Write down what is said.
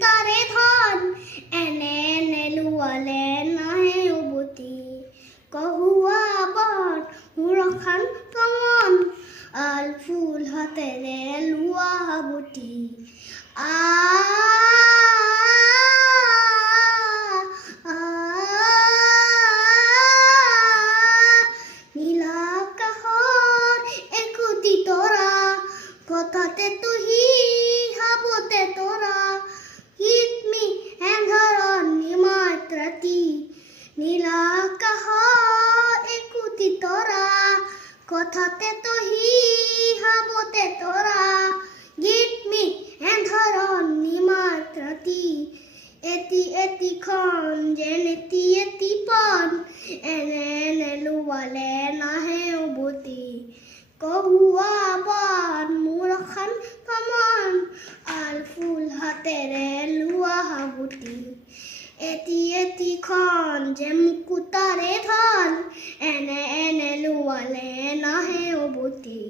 মুকুতাৰে ধন এনে এনে লোৱালে নাহে উভতি কহুৱা বন সুৰক্ষান কমন আল ফুল হাতেৰে লোৱা বুটি কথাতে তুহি হাবতে তোরা হিতমি এন্ধারন নিমাত রাতি নীলাকাশ একুতি তোরা কথাতে তুহি হাবতে তোরা গীতমি এন্ধারন নিমাত রাতি এটি এটি খন যেন এটি এটি পন এনে এনে লোৱালে নাহে উভতি কহুৱা বন মুৰখান কমন আল ফুল হাতেৰে লোৱা বুটি এটি এটি খন যে মুকুতাৰে ধন এনে এনে লোৱালে নাহে উভতি